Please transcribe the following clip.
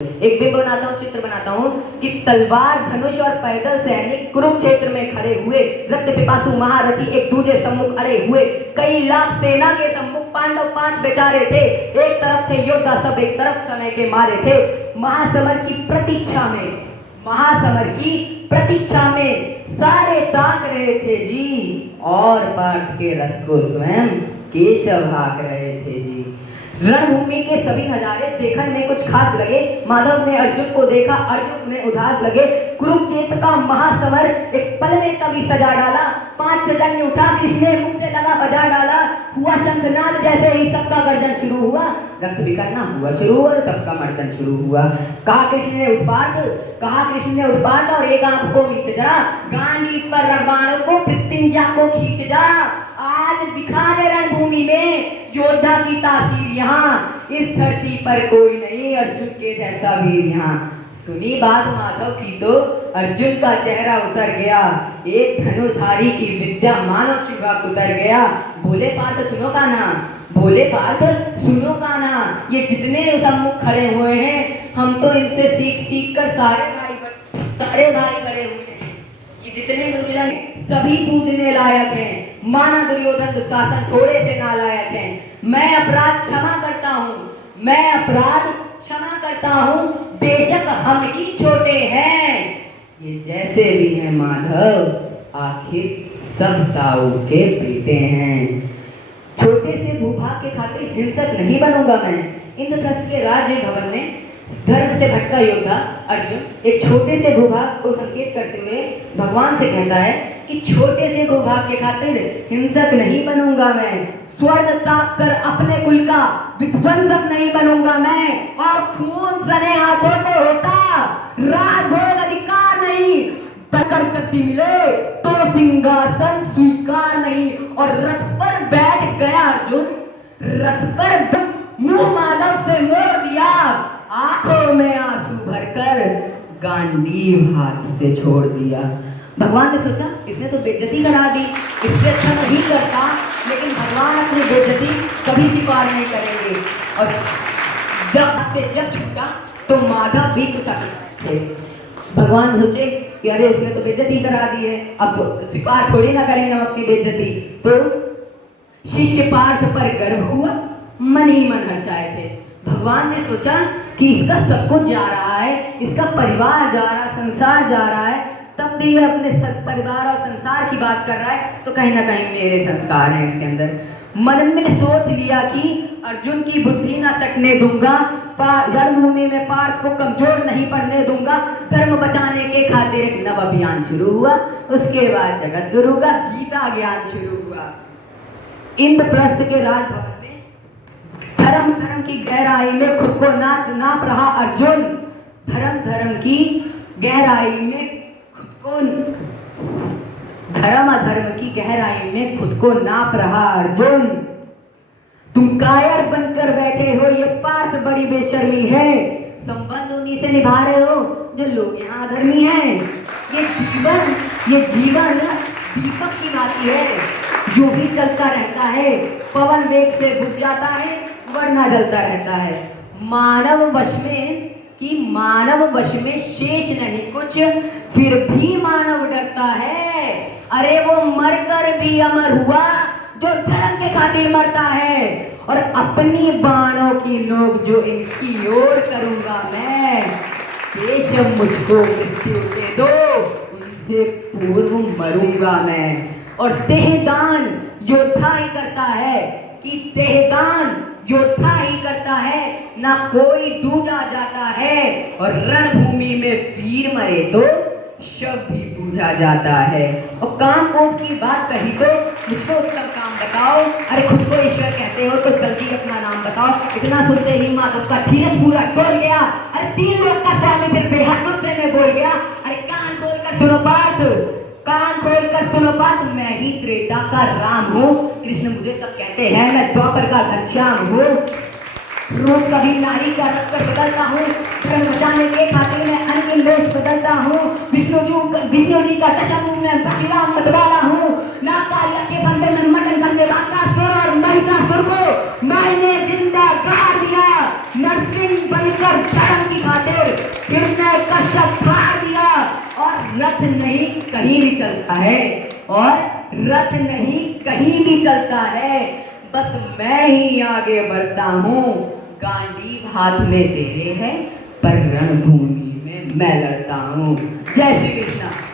एक बिंब बनाता हूँ, चित्र बनाता हूँ कि तलवार, धनुष और पैदल सैनिक कुरुक्षेत्र में खड़े हुए, रक्त पिपासु महारथी एक दूजे सम्मुख अड़े हुए, कई लाख सेना के सम्मुख पांडव 5 बेचारे थे। एक तरफ थे योद्धा सब, एक तरफ समय के मारे थे। महासमर की प्रतीक्षा में, महासमर की प्रतीक्षा में सारे ताक रहे थे जी, और पार्थ के रथ को स्वयं केशव हाँक रहे थे जी। रणभूमि के सभी नजारे देखने में कुछ खास लगे। माधव ने अर्जुन को देखा, अर्जुन उन्हें उदास लगे। कुरुक्षेत्र का महासमर एक पल में तभी सजा डाला। 5 जन्य उठा, कृष्ण ने मुख से लगा बजा डाला। हुआ शंखनाद, जैसे ही सबका गर्जन शुरू हुआ, रक्त बिखरना हुआ शुरू और सबका मर्दन शुरू हुआ। कहा कृष्ण ने उत्पात, कहा कृष्ण ने उत्पात, और एक आंख को नीचे जरा, गांडी पर रणबाणों को मृत्युंजय को खींच जा। आज दिखा दे रणभूमि में योद्धा की तासीर, यहाँ इस धरती पर कोई नहीं अर्जुन के जैसा वीर यहाँ। सुनी बात माधव की तो अर्जुन का चेहरा उतर गया। एक धनुर्धारी की विद्या मानो चूहा कुतर गया। बोले पार्थ सुनो का ना, बोले पार्थ सुनो का ना, ये जितने सम्मुख खड़े हुए हैं, हम तो इनसे सीख सीख कर सारे भाई बड़े हुए हैं। ये जितने दुर्योधन सभी पूजने लायक हैं। माना दुर्योधन दुशासन थोड़े से नालायक हैं। मैं अपराध क्षमा करता हूँ, मैं अपराध क्षमा करता हूँ, बेशक हम ही छोटे हैं। ये जैसे भी हैं माधव, आखिर सब ताऊ के बेटे हैं। छोटे से भूभाग के खातिर हिंसक नहीं बनूंगा मैं। इंद्रप्रस्थ के राज्य भवन में धर्म से भटका योद्धा अर्जुन एक छोटे से भूभाग को संकेत करते हुए भगवान से कहता है कि छोटे से भूभाग के खातिर हिंसक नहीं बनूंगा मैं। स्वर्ग ताक कर अपने कुल का विध्वंसक नहीं बनूंगा मैं, और खून सने हाथों को होता राज भोग अधिकार नहीं। पकड़ कति मिले तो सिंहासन स्वीकार नहीं। और रथ पर बैठ गया अर्जुन, रथ पर मुंह माधव से मोड़ दिया, आंखों में आंसू भरकर गांडीव हाथ से छोड़ दिया। भगवान ने सोचा इसने तो बेइज्जती करा दी, इससे अच्छा नहीं करता, लेकिन भगवान अपनी बेइज्जती कभी स्वीकार नहीं करेंगे। और जब छूटा तो माधव भी कुछ थे। भगवान सोचे कि अरे इसने तो बेइज्जती करा दी है, अब स्वीकार थोड़ी ना करेंगे हम अपनी बेइज्जती। तो शिष्य पार्थ पर गर्व हुआ, मन ही मन हर्षाए थे। भगवान ने सोचा कि इसका सब कुछ जा रहा है, इसका परिवार जा रहा है, संसार जा रहा है, तब भी वह अपने परिवार और संसार की बात कर रहा है, तो कहीं ना कहीं मेरे संस्कार हैं इसके अंदर। मन में सोच लिया कि अर्जुन की बुद्धि ना सकने दूंगा, रणभूमि में पार्थ को कमजोर नहीं पड़ने दूंगा। धर्म बचाने के खातिर एक नव अभियान शुरू हुआ। उसके बाद जगत गुरु का गीता ज्ञान शुरू हुआ। इंद्रप्रस्थ के राजभवन में धर्म की गहराई में खुद को नाप रहा अर्जुन। धर्म की गहराई में खुद को, धर्म की गहराई में खुद को नाप रहा अर्जुन। तुम कायर बनकर बैठे हो, ये पार्थ बड़ी बेशर्मी है। संबंध उन्हीं से निभा रहे हो जो लोग यहाँ अधर्मी हैं। ये जीवन दीपक की भांति है, जो भी चलता रहता है, पवन वेग से बुझ जाता है, वरना जलता रहता है। मानव वश में शेष नहीं कुछ, फिर भी मानव डरता है। अरे वो मरकर भी अमर हुआ जो धर्म के खातिर मरता है। और अपनी बाणों की नोक जो इनकी ओर करूंगा मैं, देश मुझको मृत्यु के दो, उनसे पूर्व मरूंगा मैं। और देहदान योद्धा ही करता है, कि देहदान योद्धा ही करता है, ना कोई दूजा जाता है। और रणभूमि में वीर मरे तो शव भी पूजा जाता है। और काम कोट की बात कही तो मुझको उत्तम काम बताओ। अरे खुद को ईश्वर कहते हो तो जल्दी अपना नाम बताओ। इतना सुनते ही माधव का धीरज पूरा डोल गया। अरे 3 लोग का स्वामी फिर बेहद गुस्से में बोल गया, अरे कान खोलकर सुनो पार्थ, कान खोलकर सुनो पार्थ, मैं ही त्रेता का राम हूँ। कृष्ण मुझे सब कहते हैं, मैं द्वापर का घनश्याम हूँ। रूप कभी नारी का रक्त बदलता हूँ, धर्म बचाने के खातिर मैं अन्य वेश बदलता हूँ। विष्णु जी का दशम में परशुराम मतवाला हूँ। ना कालिया के बंदे में मटन करने वाला सुर और महिषासुर को मैंने जिंदा गाड़ दिया। नरसिंह बनकर धर्म की खातिर रथ नहीं कहीं भी चलता है, और रथ नहीं कहीं भी चलता है, बस मैं ही आगे बढ़ता हूँ। गांडीव हाथ में तेरे है, पर रणभूमि में मैं लड़ता हूँ। जय श्री कृष्ण।